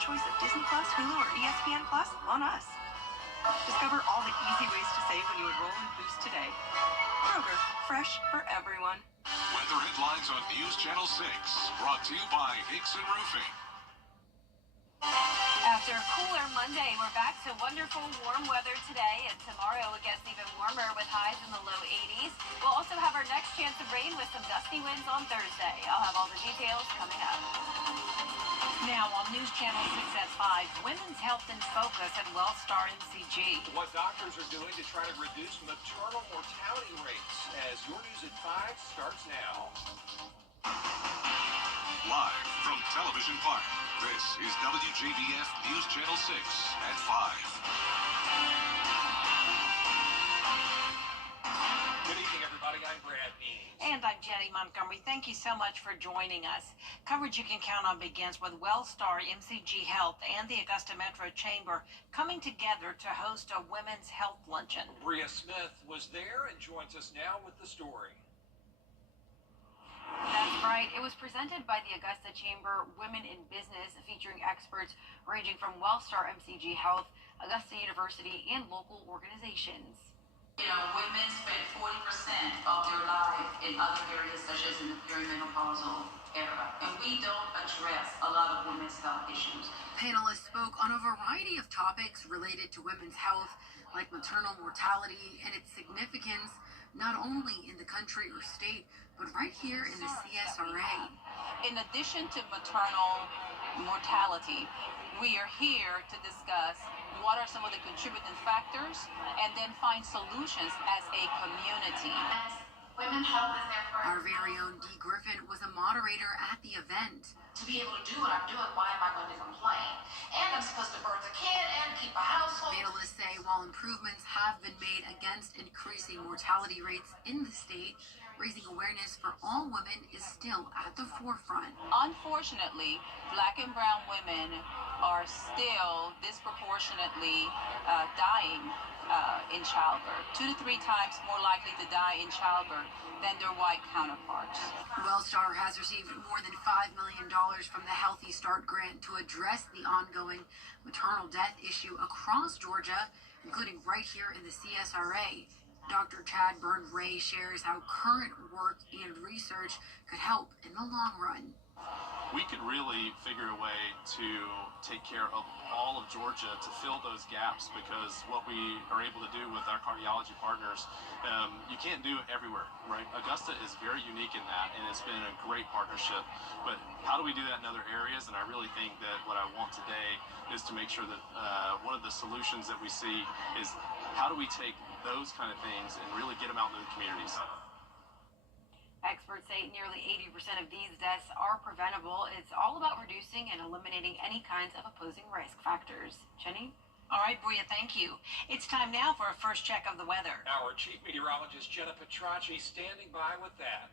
choice of Disney Plus, Hulu, or ESPN Plus on us. Discover all the easy ways to save when you enroll in Boost today. Kroger, fresh for everyone. Weather headlines on News Channel 6, brought to you by Hickson Roofing. After a cooler Monday, we're back to wonderful warm weather today, and tomorrow it gets even warmer with highs in the low 80s. We'll also have our next chance of rain with some gusty winds on Thursday. I'll have all the details coming up. Now on News Channel 6 at 5, Women's Health in Focus at Wellstar MCG. What doctors are doing to try to reduce maternal mortality rates, as your News at 5 starts now. Live from Television Park, this is WJBF News Channel 6 at 5. Good evening, everybody. I'm Brad Means. And I'm Jenny Montgomery. Thank you so much for joining us. Coverage you can count on begins with Wellstar, MCG Health, and the Augusta Metro Chamber coming together to host a women's health luncheon. Bria Smith was there and joins us now with the story. That's right. It was presented by the Augusta Chamber Women in Business, featuring experts ranging from Wellstar MCG Health, Augusta University, and local organizations. You know, women spend 40% of their life in other areas, such as in the perimenopausal era, and we don't address a lot of women's health issues. Panelists spoke on a variety of topics related to women's health, like maternal mortality and its significance, not only in the country or state, but right here in the CSRA. In addition to maternal mortality, we are here to discuss what are some of the contributing factors and then find solutions as a community. Women's health is there for Our very own Dee Griffin was a moderator at the event. to be able to do what I'm doing. Why am I going to complain? And I'm supposed to birth a kid and keep a household. Panelists say while improvements have been made against increasing mortality rates in the state, raising awareness for all women is still at the forefront. Unfortunately, Black and brown women are still disproportionately dying in childbirth, 2 to 3 times more likely to die in childbirth than their white counterparts. Wellstar has received more than $5 million from the Healthy Start grant to address the ongoing maternal death issue across Georgia, including right here in the CSRA. Dr. Chad Byrne-Ray shares how current work and research could help in the long run. We could really figure a way to take care of all of Georgia to fill those gaps, because what we are able to do with our cardiology partners, you can't do it everywhere, right? Augusta is very unique in that, and it's been a great partnership. But how do we do that in other areas? And I really think that what I want today is to make sure that one of the solutions that we see is how do we take those kind of things and really get them out into the communities. Experts say nearly 80% of these deaths are preventable. It's all about reducing and eliminating any kinds of opposing risk factors. Jenny? All right, Bria, thank you. It's time now for a first check of the weather. Our chief meteorologist, Jenna Petracci, standing by with that.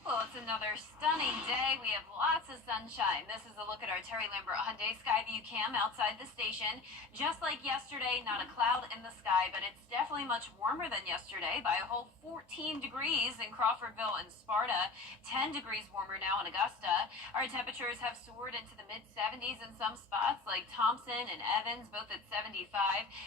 Well, it's another stunning day. We have lots of sunshine. This is a look at our Terry Lambert Hyundai Skyview cam outside the station. Just like yesterday, not a cloud in the sky, but it's definitely much warmer than yesterday by a whole 14 degrees in Crawfordville and Sparta, 10 degrees warmer now in Augusta. Our temperatures have soared into the mid-70s in some spots like Thompson and Evans, both at 75,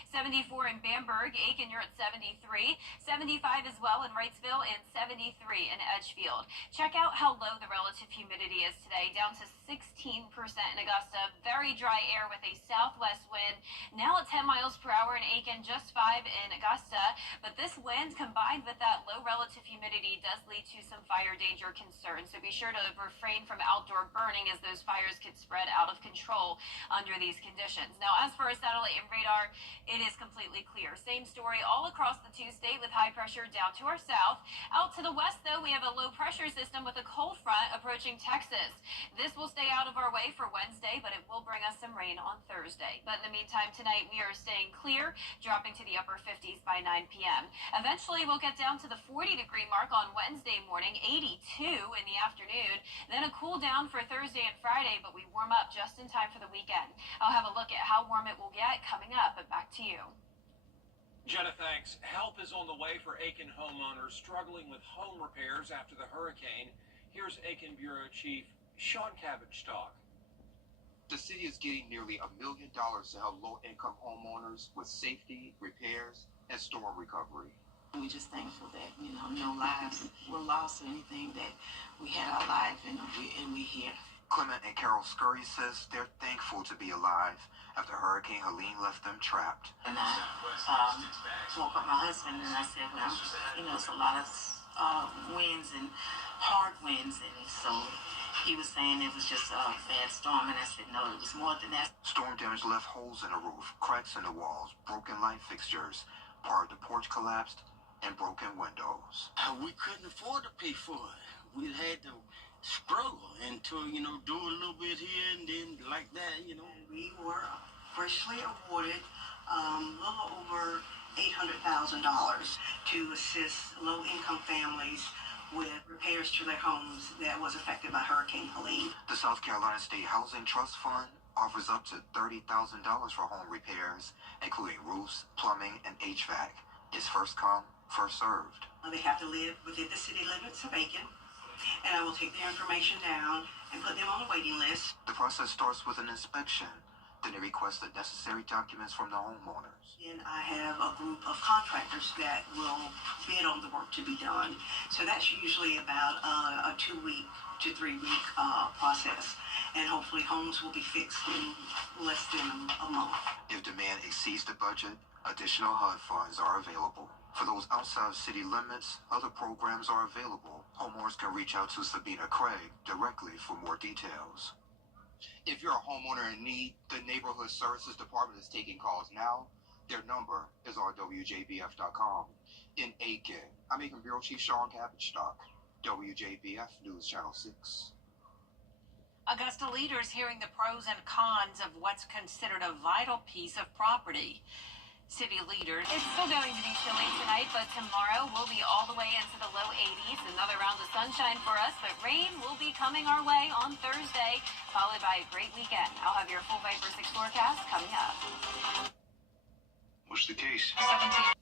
74 in Bamberg, Aiken, you're at 73, 75 as well in Wrightsville, and 73 in Edgefield. Check out how low the relative humidity is today, down to 16% in Augusta. Very dry air with a southwest wind, now at 10 miles per hour in Aiken, just 5 in Augusta. But this wind combined with that low relative humidity does lead to some fire danger concerns. So be sure to refrain from outdoor burning, as those fires could spread out of control under these conditions. Now, as for our satellite and radar, it is completely clear. Same story all across the two-state with high pressure down to our south. Out to the west, though, we have a low pressure system with a cold front approaching Texas. This will stay out of our way for Wednesday, but it will bring us some rain on Thursday. But in the meantime, tonight we are staying clear, dropping to the upper 50s by 9 p.m. Eventually, we'll get down to the 40-degree mark on Wednesday morning, 82 in the afternoon. Then a cool down for Thursday and Friday, but we warm up just in time for the weekend. I'll have a look at how warm it will get coming up, but back to you. Jenna, thanks. Help is on the way for Aiken homeowners struggling with home repairs after the hurricane. Here's Aiken Bureau Chief Sean Cabbage-Stock. The city is getting nearly $1 million to help low-income homeowners with safety, repairs, and storm recovery. We're just thankful that, no lives were lost or anything, that we had our life and we're here. Clement and Carol Scurry says they're thankful to be alive after Hurricane Helene left them trapped. And I woke up my husband and I said, well, it's a lot of winds and hard winds, and so he was saying it was just a bad storm, and I said, no, it was more than that. Storm damage left holes in the roof, cracks in the walls, broken light fixtures, part of the porch collapsed, and broken windows. We couldn't afford to pay for it. We had to struggle and to, do a little bit here and then like that, And we were freshly awarded a little over $800,000 to assist low-income families with repairs to their homes that was affected by Hurricane Helene. The South Carolina State Housing Trust Fund offers up to $30,000 for home repairs, including roofs, plumbing, and HVAC. It's first come, first served. They have to live within the city limits of Aiken, and I will take their information down and put them on a waiting list. The process starts with an inspection. Then they request the necessary documents from the homeowners. And I have a group of contractors that will bid on the work to be done. So that's usually about a 2-week to 3-week process. And hopefully homes will be fixed in less than a month. If demand exceeds the budget, additional HUD funds are available. For those outside of city limits, other programs are available. Homeowners can reach out to Sabina Craig directly for more details. If you're a homeowner in need, the Neighborhood Services Department is taking calls now. Their number is on WJBF.com. In Aiken, I'm Aiken Bureau Chief Sean Cabbage-Stock, WJBF News Channel 6. Augusta leaders hearing the pros and cons of what's considered a vital piece of property. City leaders. It's still going to be chilly tonight, but tomorrow we'll be all the way into the low 80s. Another round of sunshine for us, but rain will be coming our way on Thursday, followed by a great weekend. I'll have your full Viper 6 forecast coming up. What's the case? 17.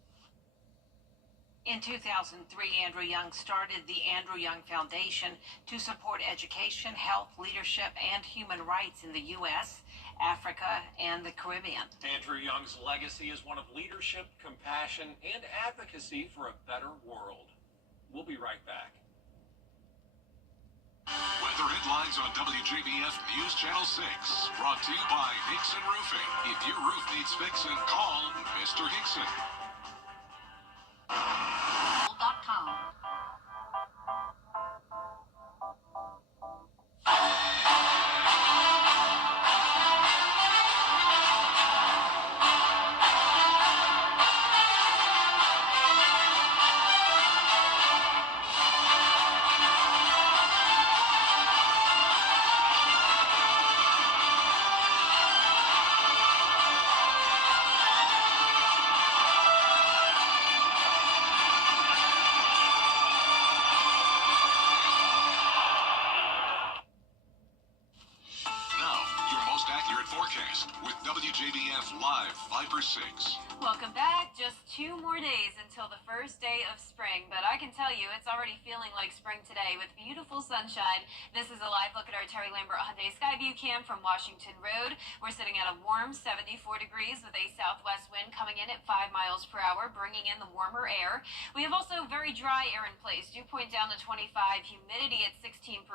In 2003, Andrew Young started the Andrew Young Foundation to support education, health, leadership, and human rights in the U.S., Africa, and the Caribbean. Andrew Young's legacy is one of leadership, compassion, and advocacy for a better world. We'll be right back. Weather headlines on WJBF News Channel 6. Brought to you by Hickson Roofing. If your roof needs fixing, call Mr. Hickson. .com. Forecast with WJBF Live Viper 6. Welcome back. Just 2 more days until the first day of spring, but I can tell you it's already feeling like spring today with beautiful sunshine. This is a live look at our Terry Lambert Hyundai Skyview cam from Washington Road. We're sitting at a warm 74 degrees with a southwest wind coming in at 5 miles per hour, bringing in the warmer air. We have also very dry air in place. Dew point down to 25, humidity at 16%,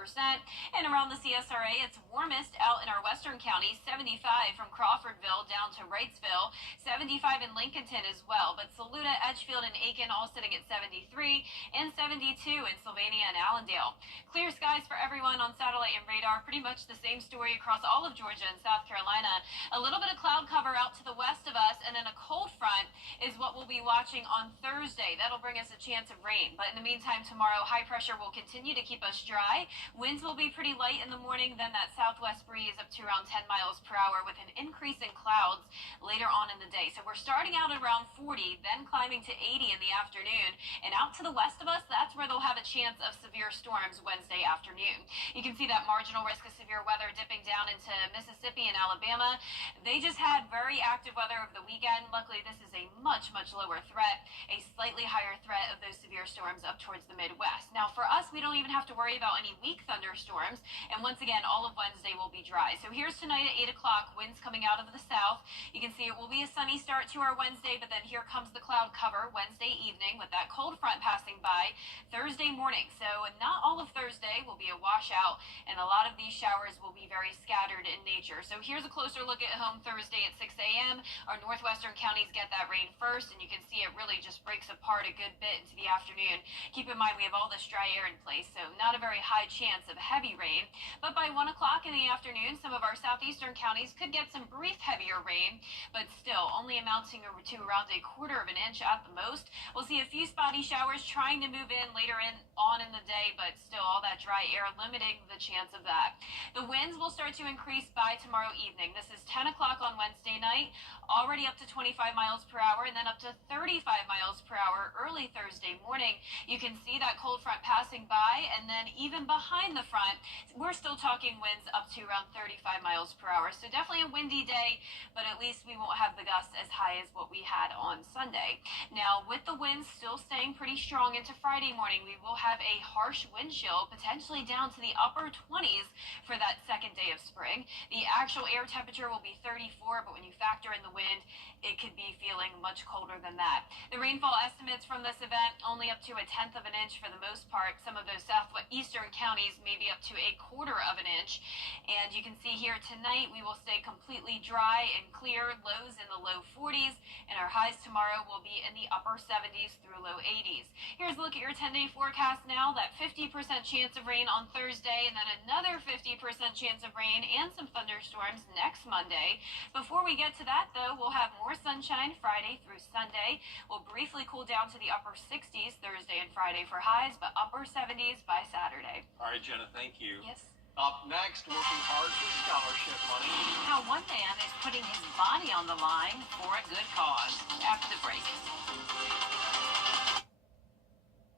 and around the CSRA, it's warmest out in our western counties, 75 from Crawfordville down to Wrightsville, 75 in Lincolnton as well, but Saluda, Edgefield, and Aiken all sitting at 73, and 72 in Sylvania and Allendale. Clear skies for everyone on satellite and radar. Pretty much the same story across all of Georgia and South Carolina. A little bit of cloud cover out to the west of us, and then a cold front is what we'll be watching on Thursday. That'll bring us a chance of rain, but in the meantime, tomorrow, high pressure will continue to keep us dry. Winds will be pretty light in the morning, then that southwest breeze up to around 10 miles per hour with an increase in clouds later on in the day. So we're starting out at around 40, then climbing to 80 in the afternoon. And out to the west of us, that's where they'll have a chance of severe storms Wednesday afternoon. You can see that marginal risk of severe weather dipping down into Mississippi and Alabama. They just had very active weather over the weekend. Luckily, this is a much, much lower threat, a slightly higher threat of those severe storms up towards the Midwest. Now, for us, we don't even have to worry about any weak thunderstorms. And once again, all of Wednesday will be dry. So here's tonight. tonight at 8 o'clock, winds coming out of the south. You can see it will be a sunny start to our Wednesday, but then here comes the cloud cover Wednesday evening with that cold front passing by Thursday morning. So not all of Thursday will be a washout, and a lot of these showers will be very scattered in nature. So here's a closer look at home Thursday at 6 a.m. Our northwestern counties get that rain first, and you can see it really just breaks apart a good bit into the afternoon. Keep in mind we have all this dry air in place, so not a very high chance of heavy rain. But by 1 o'clock in the afternoon, some of our southeastern counties could get some brief heavier rain, but still only amounting to around a quarter of an inch at the most. We'll see a few spotty showers trying to move in later on in the day, but still all that dry air limiting the chance of that. The winds will start to increase by tomorrow evening. This is 10 o'clock on Wednesday night, already up to 25 miles per hour, and then up to 35 miles per hour early Thursday morning. You can see that cold front passing by, and then even behind the front, we're still talking winds up to around 35 miles per hour. So definitely a windy day, but at least we won't have the gusts as high as what we had on Sunday. Now, with the winds still staying pretty strong into Friday morning, we will have a harsh wind chill, potentially down to the upper 20s for that second day of spring. The actual air temperature will be 34, but when you factor in the wind, it could be feeling much colder than that. The rainfall estimates from this event only up to 1/10 of an inch for the most part. Some of those southeastern counties maybe up to 1/4 of an inch. And you can see here tonight we will stay completely dry and clear, lows in the low 40s, and our highs tomorrow will be in the upper 70s through low 80s. Here's a look at your 10-day forecast now. That 50% chance of rain on Thursday, and then another 50% chance of rain and some thunderstorms next Monday. Before we get to that, though, we'll have more sunshine Friday through Sunday. We'll briefly cool down to the upper 60s Thursday and Friday for highs, but upper 70s by Saturday. All right, Jenna, thank you. Yes. Up next, working hard for scholarship money. How one man is putting his body on the line for a good cause. After the break.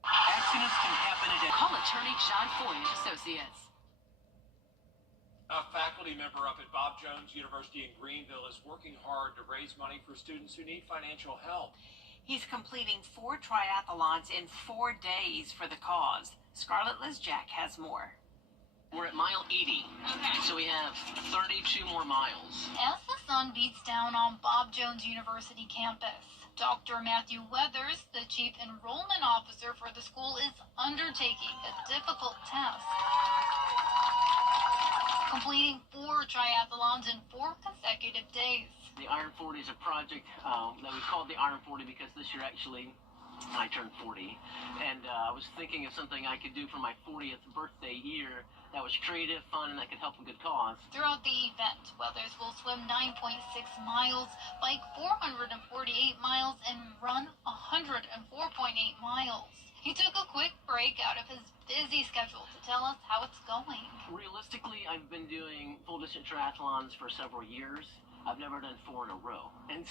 Accidents can happen at Call attorney John Foy and Associates. A faculty member up at Bob Jones University in Greenville is working hard to raise money for students who need financial help. He's completing 4 triathlons in 4 days for the cause. Scarlett Lizjack has more. We're at mile 80, so we have 32 more miles. As the sun beats down on Bob Jones University campus, Dr. Matthew Weathers, the chief enrollment officer for the school, is undertaking a difficult task. Completing 4 triathlons in 4 consecutive days. The Iron 40 is a project that we called the Iron 40 because this year actually I turned 40, and I was thinking of something I could do for my 40th birthday year that was creative, fun, and that could help a good cause. Throughout the event, Weathers will swim 9.6 miles, bike 448 miles, and run 104.8 miles. He took a quick break out of his busy schedule to tell us how it's going. Realistically, I've been doing full-distance triathlons for several years. I've never done 4 in a row. And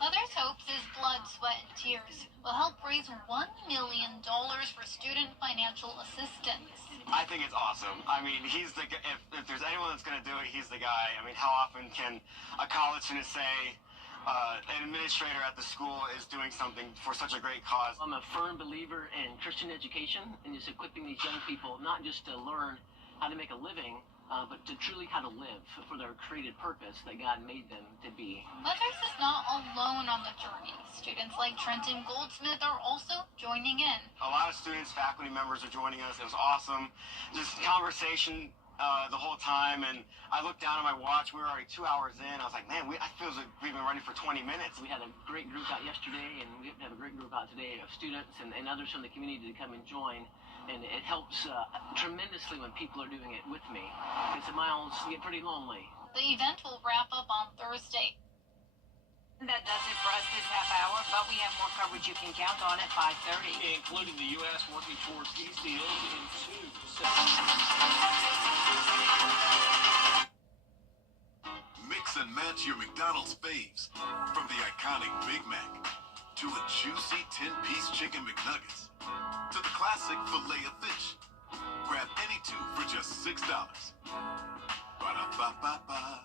Weathers hopes his blood, sweat, and tears will help raise $1 million for student financial assistance. I think it's awesome. I mean, he's the if there's anyone that's going to do it, he's the guy. I mean, how often can a college student say an administrator at the school is doing something for such a great cause? I'm a firm believer in Christian education and just equipping these young people not just to learn how to make a living, but to truly how to live for their created purpose that God made them to be. Weathers is not alone on the journey. Students like Trenton Goldsmith are also joining in. A lot of students, faculty members are joining us. It was awesome. Just conversation the whole time, and I looked down at my watch. We were already 2 hours in. I was like, man, I feel like we've been running for 20 minutes. We had a great group out yesterday, and we have a great group out today of students and others from the community to come and join. And it helps tremendously when people are doing it with me, because the miles get pretty lonely. The event will wrap up on Thursday. And that does it for us this half hour, but we have more coverage you can count on at 5:30. Including the U.S. working towards these deals in 2 Mix and match your McDonald's faves, from the iconic Big Mac to a juicy 10-piece chicken McNuggets to the classic Filet-O-Fish. Grab any 2 for just $6. Ba-da-ba-ba-ba.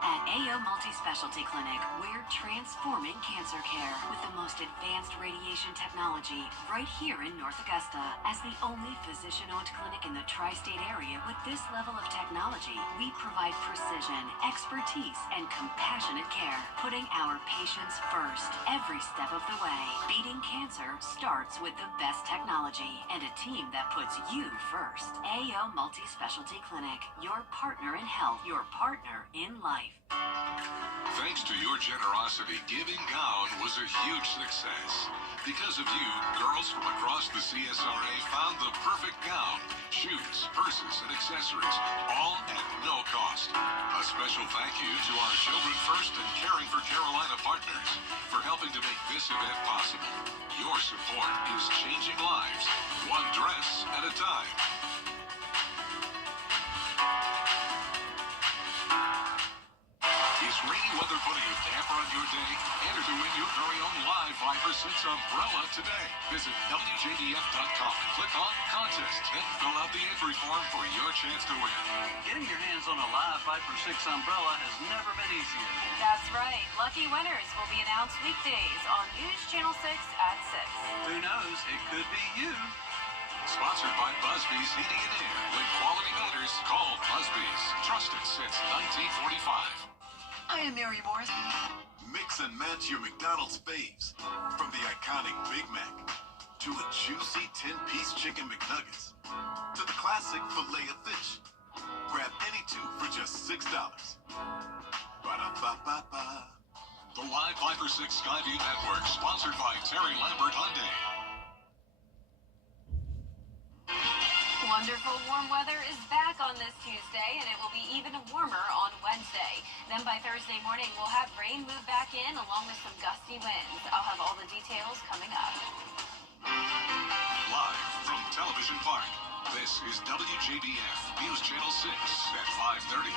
At AO Multi-Specialty Clinic. We're transforming cancer care with the most advanced radiation technology right here in North Augusta. As the only physician-owned clinic in the tri-state area with this level of technology, we provide precision, expertise, and compassionate care, putting our patients first every step of the way. Beating cancer starts with the best technology and a team that puts you first. AO Multi-Specialty Clinic, your partner in health, your partner in life. Thanks to your generosity, Giving Gown was a huge success. Because of you, girls from across the CSRA found the perfect gown, shoes, purses, and accessories, all at no cost. A special thank you to our Children First and Caring for Carolina partners for helping to make this event possible. Your support is changing lives, one dress at a time. Is rainy weather putting a damper on your day? Enter to win your very own live 5 or 6 umbrella today. Visit WJBF.com and click on Contest. Then fill out the entry form for your chance to win. Getting your hands on a live 5 for 6 umbrella has never been easier. That's right. Lucky winners will be announced weekdays on News Channel 6 at 6. Who knows? It could be you. Sponsored by Busby's Heating and Air. When quality matters, call Busby's. Trusted since 1945. I am Mary Morris. Mix and match your McDonald's faves. From the iconic Big Mac to a juicy 10-piece chicken McNuggets to the classic Filet-O-Fish. Grab any 2 for just $6. Ba-da-ba-ba-ba. The Live 5 for 6 Skyview Network, sponsored by Terry Lambert Hyundai. Wonderful warm weather is back on this Tuesday, and it will be even warmer on Wednesday. Then by Thursday morning, we'll have rain move back in along with some gusty winds. I'll have all the details coming up. Live from Television Park, this is WJBF News Channel 6 at 5:30.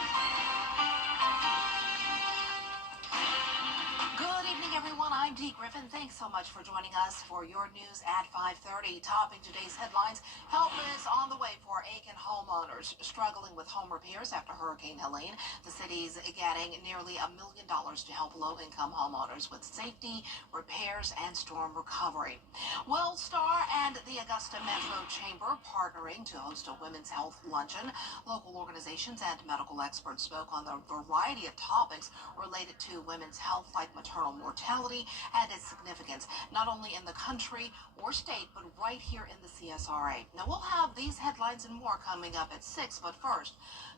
Good evening, everyone. I'm Dee Griffin. Thanks so much for joining us for your news at 5:30. Topping today's headlines, help is on the way for Aiken homeowners struggling with home repairs after Hurricane Helene. The city's getting nearly $1 million to help low-income homeowners with safety, repairs, and storm recovery. WellStar and the Augusta Metro Chamber partnering to host a women's health luncheon. Local organizations and medical experts spoke on a variety of topics related to women's health, like maternal mortality and its significance, not only in the country or state, but right here in the CSRA. Now, we'll have these headlines and more coming up at 6, but first,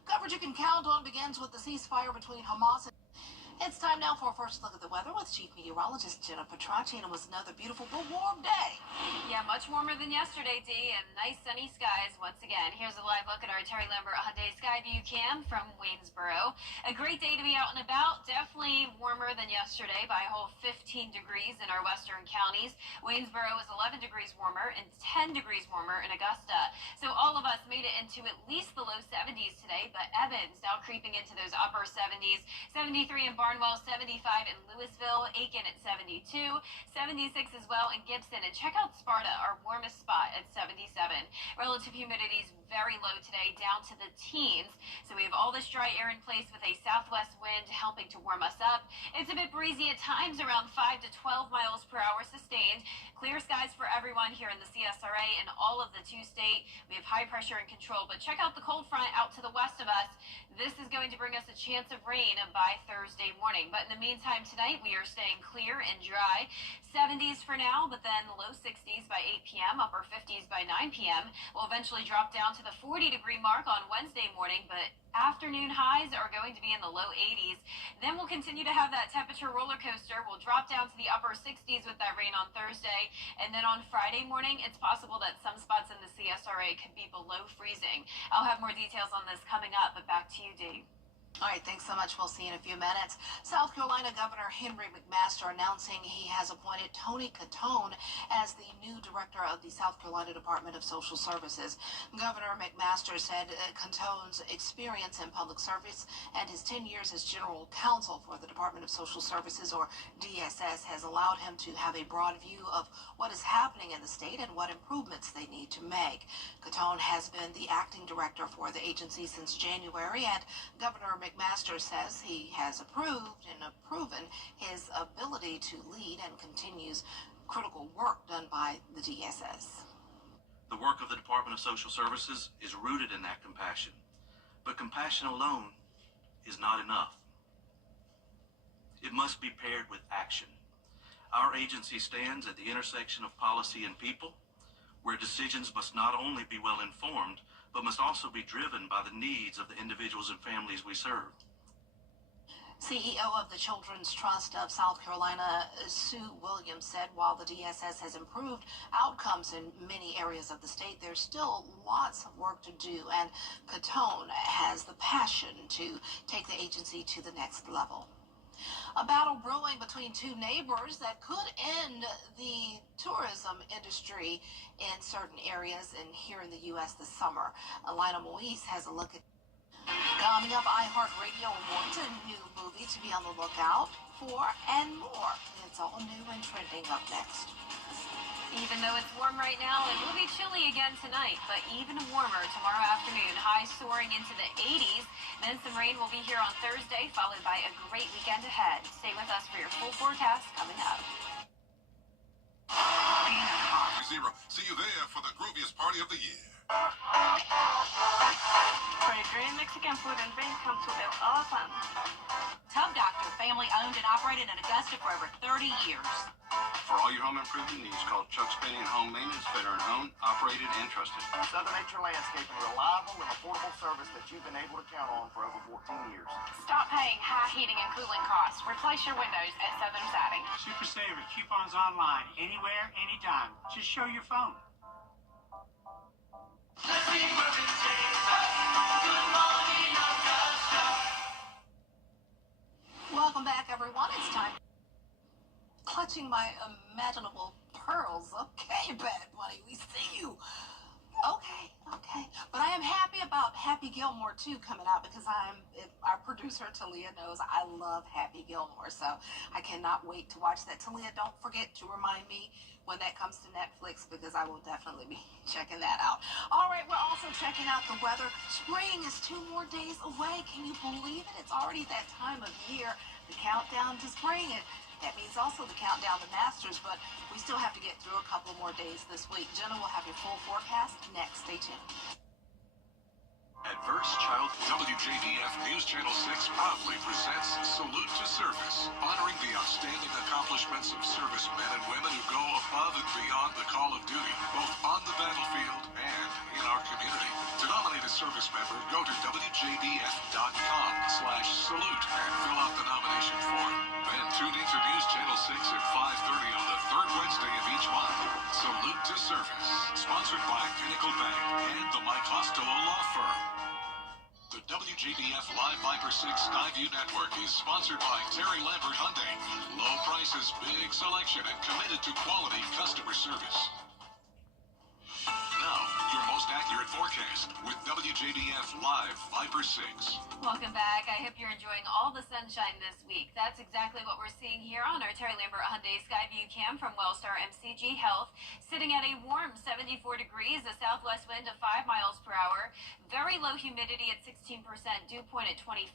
coverage you can count on begins with the ceasefire between Hamas and... It's time now for a first look at the weather with Chief Meteorologist Jenna Petracci, and it was another beautiful but warm day. Yeah, much warmer than yesterday, Dee, and nice sunny skies once again. Here's a live look at our Terry Lambert Hyundai Skyview Cam from Waynesboro. A great day to be out and about. Definitely warmer than yesterday by a whole 15 degrees in our western counties. Waynesboro is 11 degrees warmer and 10 degrees warmer in Augusta. So all of us made it into at least the low 70s today, but Evans now creeping into those upper 70s. 73 in Barnwell, 75 in Louisville, Aiken at 72, 76 as well in Gibson, and check out Sparta, our warmest spot at 77. Relative humidity is very low today, down to the teens. So we have all this dry air in place with a southwest wind helping to warm us up. It's a bit breezy at times, around 5 to 12 miles per hour sustained. Clear skies for everyone here in the CSRA and all of the two-state. We have high pressure in control, but check out the cold front out to the west of us. This is going to bring us a chance of rain by Thursday morning. But in the meantime, tonight we are staying clear and dry. 70s for now, but then low 60s by 8 p.m., upper 50s by 9 p.m. We'll eventually drop down to the 40-degree mark on Wednesday morning, but afternoon highs are going to be in the low 80s. Then we'll continue to have that temperature roller coaster. We'll drop down to the upper 60s with that rain on Thursday. And then on Friday morning, it's possible that some spots in the CSRA could be below freezing. I'll have more details on this coming up, but back to you, Dee. All right, thanks so much. We'll see you in a few minutes. South Carolina Governor Henry McMaster announcing he has appointed Tony Catone as the new director of the South Carolina Department of Social Services. Governor McMaster said Catone's experience in public service and his 10 years as general counsel for the Department of Social Services, or DSS, has allowed him to have a broad view of what is happening in the state and what improvements they need to make. Catone has been the acting director for the agency since January, and Governor McMaster says he has approved and proven his ability to lead and continues critical work done by the DSS. The work of the Department of Social Services is rooted in that compassion. But compassion alone is not enough. It must be paired with action. Our agency stands at the intersection of policy and people, where decisions must not only be well informed, but must also be driven by the needs of the individuals and families we serve. CEO of the Children's Trust of South Carolina, Sue Williams, said while the DSS has improved outcomes in many areas of the state, there's still lots of work to do, and Catone has the passion to take the agency to the next level. A battle brewing between two neighbors that could end the tourism industry in certain areas and here in the U.S. this summer. Alina Moise has a look at. Coming up, iHeartRadio awards a new movie to be on the lookout for and more. It's all new and trending up next. Even though it's warm right now, it will be chilly again tonight, but even warmer tomorrow afternoon. Highs soaring into the 80s. Then some rain will be here on Thursday, followed by a great weekend ahead. Stay with us for your full forecast coming up. Zero. See you there for the grooviest party of the year. For a great Mexican food and drink, come to El Awesome. Tub Doctor, family owned and operated in Augusta for over 30 years. For all your home improvement needs, call Chuck Spinning Home Maintenance, veteran-owned, operated, and trusted. Southern Nature Landscaping, reliable and affordable service that you've been able to count on for over 14 years. Stop paying high heating and cooling costs. Replace your windows at Southern Siding. Super Saver coupons online, anywhere, anytime. Just show your phone. Welcome back, everyone. It's time. Clutching my imaginable pearls. Okay, Bad Bunny, we see you. Okay. But I am happy about Happy Gilmore, too, coming out because our producer, Talia, knows I love Happy Gilmore. So I cannot wait to watch that. Talia, don't forget to remind me when that comes to Netflix because I will definitely be checking that out. All right, we're also checking out the weather. Spring is 2 more days away. Can you believe it? It's already that time of year, the countdown to spring. And that means also the countdown to Masters, but we still have to get through a couple more days this week. Jenna will have your full forecast next. Stay tuned. Adverse Child WJBF News Channel 6 proudly presents Salute to Service, honoring the outstanding accomplishments of servicemen and women who go above and beyond the call of duty, both on the battlefield and in our community. To nominate a service member, go to WJBF.com/salute and fill out the nomination form. Then tune in to News Channel 6 at 5:30 on the third Wednesday of each month. Salute to Service, sponsored by Pinnacle Bank and the Mike Costello Law Firm. The WJBF Live Viper 6 Skyview Network is sponsored by Terry Lambert Hyundai. Low prices, big selection, and committed to quality customer service. Now, your most accurate forecast with WJBF Live Viper 6. Welcome back. I hope you're enjoying all the sunshine this week. That's exactly what we're seeing here on our Terry Lambert Hyundai Skyview Cam from Wellstar MCG Health. Sitting at a warm 74 degrees, a southwest wind of 5 miles per hour, very low humidity at 16%, dew point at 25,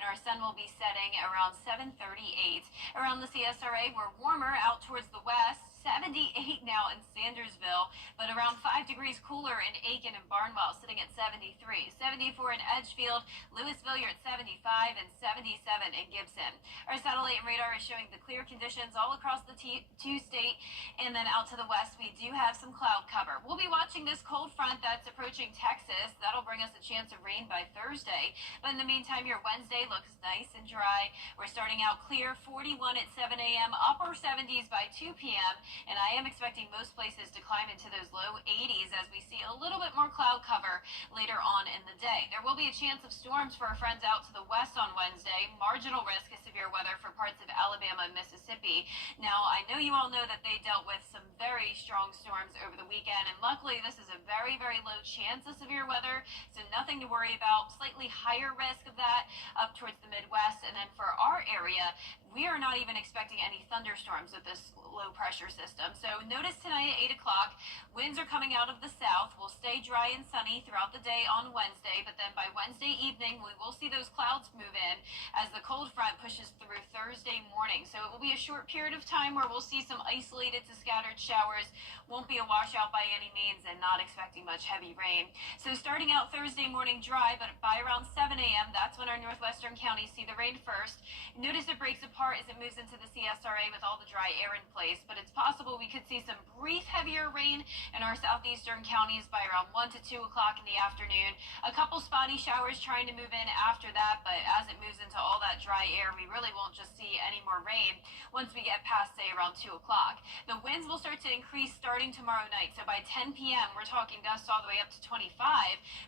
and our sun will be setting around 7:38. Around the CSRA, we're warmer out towards the west. 78 now in Sandersville, but around 5 degrees cooler in Aiken and Barnwell, sitting at 73. 74 in Edgefield, Louisville, you're at 75, and 77 in Gibson. Our satellite and radar is showing the clear conditions all across the two-state, and then out to the west, we do have some cloud cover. We'll be watching this cold front that's approaching Texas. That'll bring us a chance of rain by Thursday, but in the meantime, your Wednesday looks nice and dry. We're starting out clear, 41 at 7 a.m., upper 70s by 2 p.m., and I am expecting most places to climb into those low 80s as we see a little bit more cloud cover later on in the day. There will be a chance of storms for our friends out to the west on Wednesday. Marginal risk of severe weather for parts of Alabama and Mississippi. Now, I know you all know that they dealt with some very strong storms over the weekend, and luckily this is a very, very low chance of severe weather, so nothing to worry about. Slightly higher risk of that up towards the Midwest, and then for our area, we are not even expecting any thunderstorms with this low pressure system. system. So notice tonight at 8 o'clock, winds are coming out of the south. We'll stay dry and sunny throughout the day on Wednesday, but then by Wednesday evening, we will see those clouds move in as the cold front pushes through Thursday morning. So it will be a short period of time where we'll see some isolated to scattered showers. Won't be a washout by any means, and not expecting much heavy rain. So starting out Thursday morning dry, but by around 7 a.m., that's when our northwestern counties see the rain first. Notice it breaks apart as it moves into the CSRA with all the dry air in place, but it's possible we could see some brief heavier rain in our southeastern counties by around 1 to 2 o'clock in the afternoon. A couple spotty showers trying to move in after that, but as it moves into all that dry air, we really won't just see any more rain once we get past, say, around 2 o'clock. The winds will start to increase starting tomorrow night, so by 10 p.m., we're talking gusts all the way up to 25,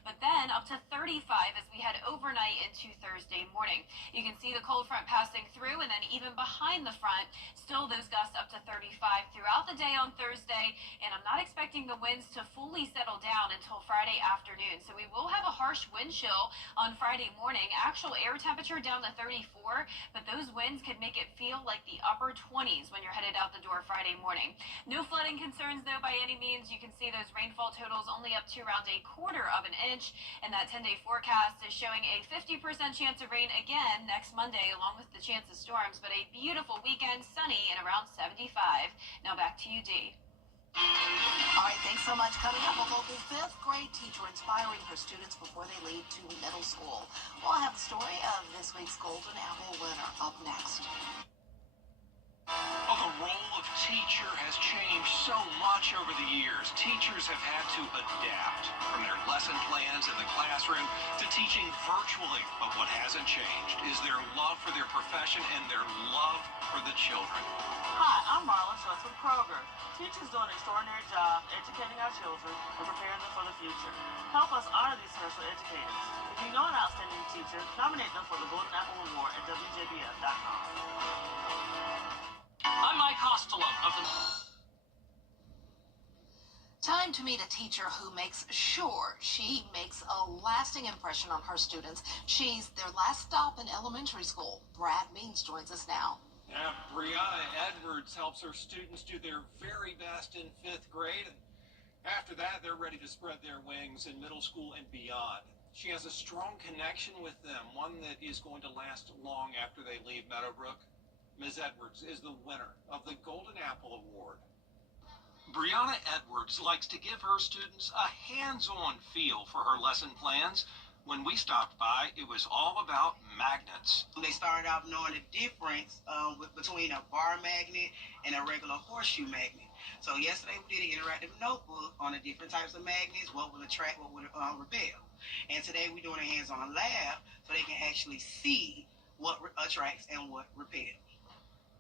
but then up to 35 as we head overnight into Thursday morning. You can see the cold front passing through, and then even behind the front, still those gusts up to 35 throughout the day on Thursday, and I'm not expecting the winds to fully settle down until Friday afternoon. So we will have a harsh wind chill on Friday morning. Actual air temperature down to 34, but those winds could make it feel like the upper 20s when you're headed out the door Friday morning. No flooding concerns though by any means. You can see those rainfall totals only up to around 1/4 of an inch, and that 10-day forecast is showing a 50% chance of rain again next Monday, along with the chance of storms, but a beautiful weekend, sunny and around 75. Now back to you, Dee. All right, thanks so much. Coming up, a local 5th grade teacher inspiring her students before they leave to middle school. We'll have the story of this week's Golden Apple winner up next. Well, the role of teacher has changed so much over the years. Teachers have had to adapt from their lesson plans in the classroom to teaching virtually. But what hasn't changed is their love for their profession and their love for the children. Hi, I'm Marlon Schultz with Kroger. Teachers do an extraordinary job educating our children and preparing them for the future. Help us honor these special educators. If you know an outstanding teacher, nominate them for the Golden Apple Award at WJBF.com. I'm Mike Costello of the... Time to meet a teacher who makes sure she makes a lasting impression on her students. She's their last stop in elementary school. Brad Means joins us now. Yeah, Brianna Edwards helps her students do their very best in 5th grade. And after that, they're ready to spread their wings in middle school and beyond. She has a strong connection with them, one that is going to last long after they leave Meadowbrook. Ms. Edwards is the winner of the Golden Apple Award. Brianna Edwards likes to give her students a hands-on feel for her lesson plans. When we stopped by, it was all about magnets. They started out knowing the difference between a bar magnet and a regular horseshoe magnet. So yesterday we did an interactive notebook on the different types of magnets, what would attract, what would repel. And today we're doing a hands-on lab so they can actually see what attracts and what repels.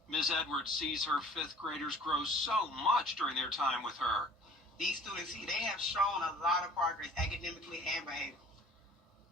Ms. Edwards sees her 5th graders grow so much during their time with her. These students, they have shown a lot of progress academically and behaviorally.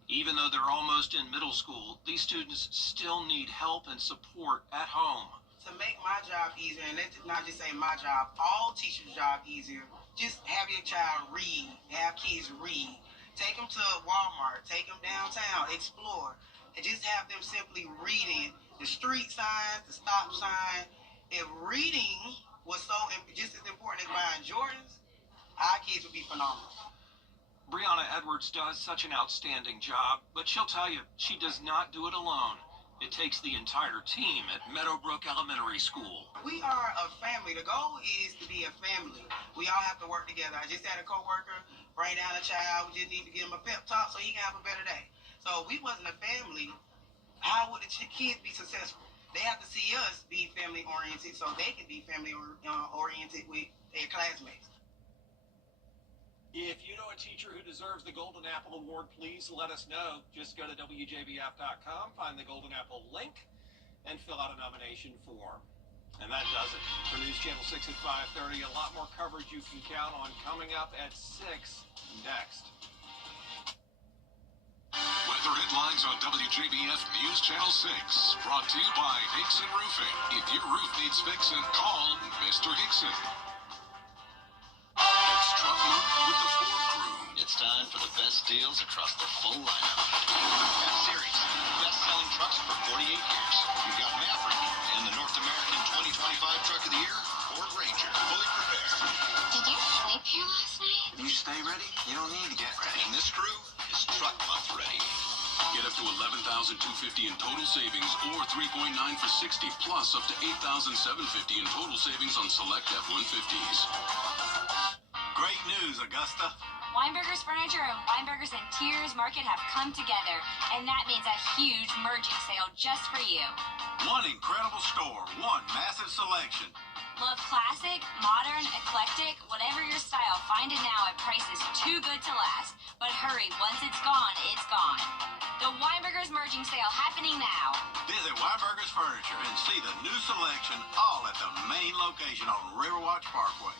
Even though they're almost in middle school, these students still need help and support at home. To make my job easier, and let's not just say my job, all teachers' job easier, just have your child read, have kids read. Take them to Walmart, take them downtown, explore, and just have them simply reading the street signs, the stop sign. If reading was just as important as buying Jordans, our kids would be phenomenal. Brianna Edwards does such an outstanding job, but she'll tell you she does not do it alone. It takes the entire team at Meadowbrook Elementary School. We are a family. The goal is to be a family. We all have to work together. I just had a coworker bring down a child. We just need to give him a pep talk so he can have a better day. So if we wasn't a family, how would the kids be successful? They have to see us be family-oriented so they can be family-oriented with their classmates. If you know a teacher who deserves the Golden Apple Award, please let us know. Just go to WJBF.com, find the Golden Apple link, and fill out a nomination form. And that does it. For News Channel 6 at 5:30, a lot more coverage you can count on coming up at 6 next. Weather headlines on WJBF News Channel 6. Brought to you by Hickson Roofing. If your roof needs fixing, call Mr. Hickson. It's Truck Month with the Ford Crew. It's time for the best deals across the full lineup. F-Series, best-selling trucks for 48 years. We've got Maverick in the North American 2025 Truck of the Year, Ford Ranger, fully prepared. Did you sleep here last night? If you stay ready, you don't need to get ready. And this crew is truck month ready. Get up to $11,250 in total savings or 3.9 for 60, plus up to $8,750 in total savings on select F-150s. Great news, Augusta. Weinberger's Furniture and Weinberger's Interiors Market have come together, and that means a huge merging sale just for you. One incredible store, one massive selection. Love classic, modern, eclectic, whatever your style, find it now at prices too good to last. But hurry, once it's gone, it's gone. The Weinberger's merging sale happening now. Visit Weinberger's Furniture and see the new selection all at the main location on Riverwatch Parkway.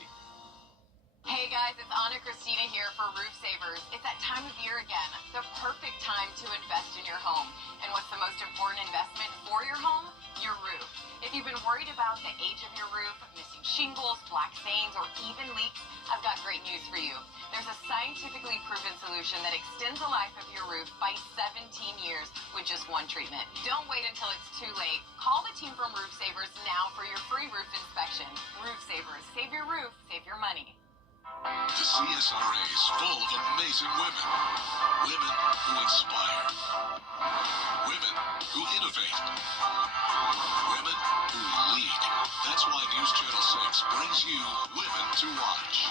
Hey guys, it's Anna Christina here for Roof Savers. It's that time of year again, the perfect time to invest in your home. And what's the most important investment for your home? Your roof. If you've been worried about the age of your roof, missing shingles, black stains, or even leaks, I've got great news for you. There's a scientifically proven solution that extends the life of your roof by 17 years with just one treatment. Don't wait until it's too late. Call the team from Roof Savers now for your free roof inspection. Roof Savers. Save your roof, save your money. The CSRA is full of amazing women. Women who inspire. Women who innovate. Women who lead. That's why News Channel 6 brings you Women to Watch.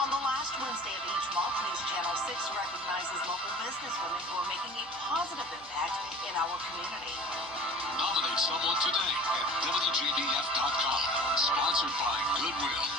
On the last Wednesday of each month, News Channel 6 recognizes local businesswomen who are making a positive impact in our community. Nominate someone today at WJBF.com. Sponsored by Goodwill.